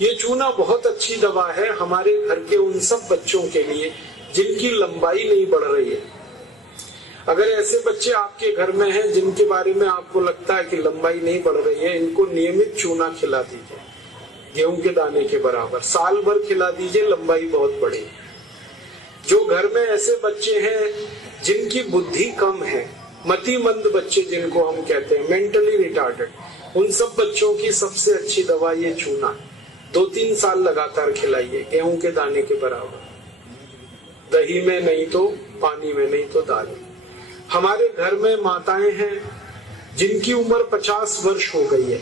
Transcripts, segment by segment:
ये चूना बहुत अच्छी दवा है हमारे घर के उन सब बच्चों के लिए जिनकी लंबाई नहीं बढ़ रही है। अगर ऐसे बच्चे आपके घर में हैं जिनके बारे में आपको लगता है कि लंबाई नहीं बढ़ रही है, इनको नियमित चूना खिला दीजिए, गेहूं के दाने के बराबर साल भर खिला दीजिए, लंबाई बहुत बढ़ेगी। जो घर में ऐसे बच्चे हैं जिनकी बुद्धि कम है, मतिमंद बच्चे जिनको हम कहते हैं, मेंटली रिटार्डेड, उन सब बच्चों की सबसे अच्छी दवा ये चूना। 2-3 साल लगातार खिलाइए, गेहूं के दाने के बराबर, दही में नहीं तो पानी में, नहीं तो दाल में। हमारे घर में माताएं हैं जिनकी उम्र 50 वर्ष हो गई है,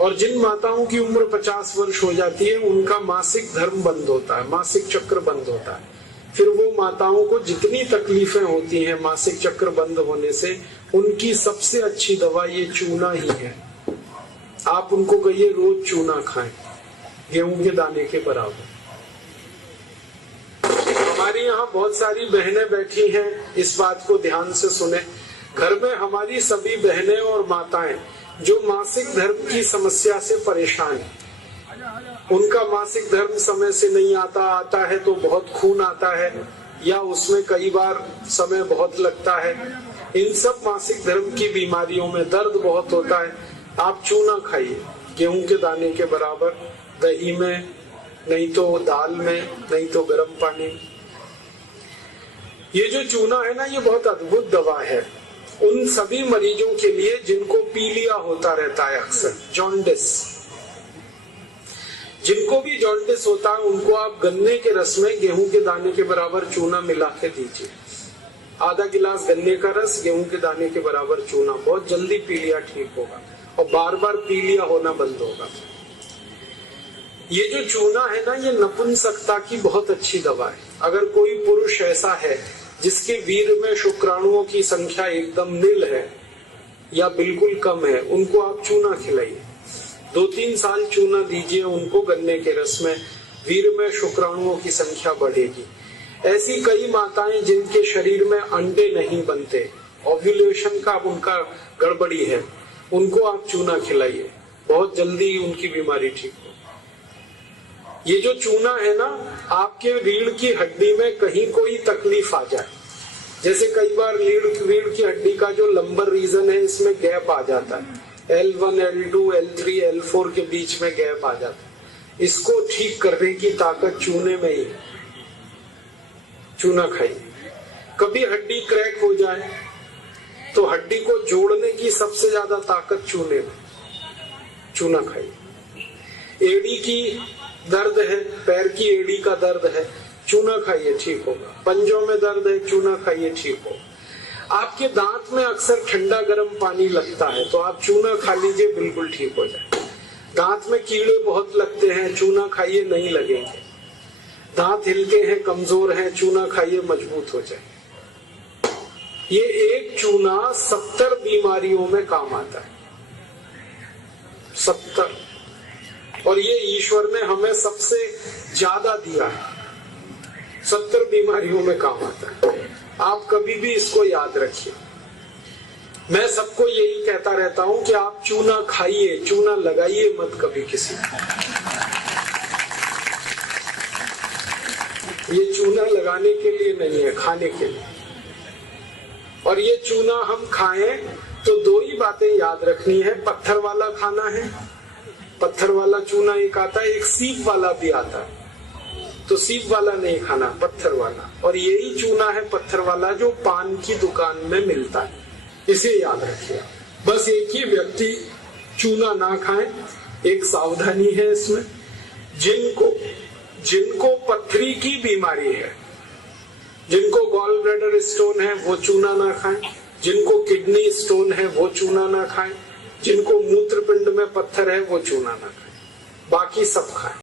और जिन माताओं की उम्र 50 वर्ष हो जाती है उनका मासिक धर्म बंद होता है, मासिक चक्र बंद होता है। फिर वो माताओं को जितनी तकलीफें होती हैं मासिक चक्र बंद होने से, उनकी सबसे अच्छी दवा ये चूना ही है। आप उनको कहिए रोज चूना खाएं, गेहूं के दाने के बराबर। हमारी यहाँ बहुत सारी बहनें बैठी हैं, इस बात को ध्यान से सुने। घर में हमारी सभी बहनें और माताएं जो मासिक धर्म की समस्या से परेशान हैं, उनका मासिक धर्म समय से नहीं आता है तो बहुत खून आता है, या उसमें कई बार समय बहुत लगता है, इन सब मासिक धर्म की बीमारियों में दर्द बहुत होता है। आप चूना खाइए, गेहूं के दाने के बराबर, दही में, नहीं तो दाल में, नहीं तो गर्म पानी में। ये जो चूना है ना, ये बहुत अद्भुत दवा है उन सभी मरीजों के लिए जिनको पीलिया होता रहता है, अक्सर जॉन्डिस। जिनको भी जॉन्डिस होता है उनको आप गन्ने के रस में गेहूं के दाने के बराबर चूना मिला के दीजिए। आधा गिलास गन्ने का रस, गेहूं के दाने के बराबर चूना, बहुत जल्दी पीलिया ठीक होगा और बार बार पीलिया होना बंद होगा। ये जो चूना है ना, ये नपुंसकता की बहुत अच्छी दवा है। अगर कोई पुरुष ऐसा है जिसके वीर्य में शुक्राणुओं की संख्या एकदम नील है या बिल्कुल कम है, उनको आप चूना खिलाइए। 2-3 साल चूना दीजिए उनको गन्ने के रस में, वीर्य में शुक्राणुओं की संख्या बढ़ेगी। ऐसी कई माताएं जिनके शरीर में अंडे नहीं बनते, ओव्यूलेशन का उनका गड़बड़ी है, उनको आप चूना खिलाइए, बहुत जल्दी उनकी बीमारी ठीक हो। ये जो चूना है ना, आपके रीढ़ की हड्डी में कहीं कोई तकलीफ आ जाए, जैसे कई बार रीढ़ की हड्डी का जो लंबर रीजन है, इसमें गैप आ जाता है, L1, L2, L3, L4 के बीच में गैप आ जाता है, इसको ठीक करने की ताकत चूने में ही। चूना खाइए। कभी हड्डी क्रैक हो जाए तो हड्डी को जोड़ने की सबसे ज्यादा ताकत चूने में, चूना खाइए। एड़ी की दर्द है, पैर की एड़ी का दर्द है, चूना खाइए, ठीक होगा। पंजों में दर्द है, चूना खाइए, ठीक होगा। आपके दांत में अक्सर ठंडा गर्म पानी लगता है तो आप चूना खा लीजिए, बिल्कुल ठीक हो जाए। दांत में कीड़े बहुत लगते हैं, चूना खाइए, नहीं लगेंगे। दांत हिलते हैं, कमजोर हैं, चूना खाइए, मजबूत हो जाए। ये एक चूना 70 बीमारियों में काम आता है, 70। और ये ईश्वर ने हमें सबसे ज्यादा दिया है, 70 बीमारियों में काम आता है। आप कभी भी इसको याद रखिए। मैं सबको यही कहता रहता हूं कि आप चूना खाइए, चूना लगाइए मत कभी किसी को। ये चूना लगाने के लिए नहीं है, खाने के लिए। और ये चूना हम खाएं तो 2 ही बातें याद रखनी है। पत्थर वाला खाना है, पत्थर वाला चूना एक आता है, एक सीप वाला भी आता है, तो सीप वाला नहीं खाना, पत्थर वाला। और यही चूना है पत्थर वाला जो पान की दुकान में मिलता है, इसे याद रखिए। बस एक ही व्यक्ति चूना ना खाएं, एक सावधानी है इसमें। जिनको पथरी की बीमारी है, जिनको गॉल ब्लैडर स्टोन है, वो चूना ना खाएं। जिनको किडनी स्टोन है वो चूना ना खाएं। जिनको मूत्रपिंड में पत्थर है वो चूना ना खाएं, बाकी सब खाएं।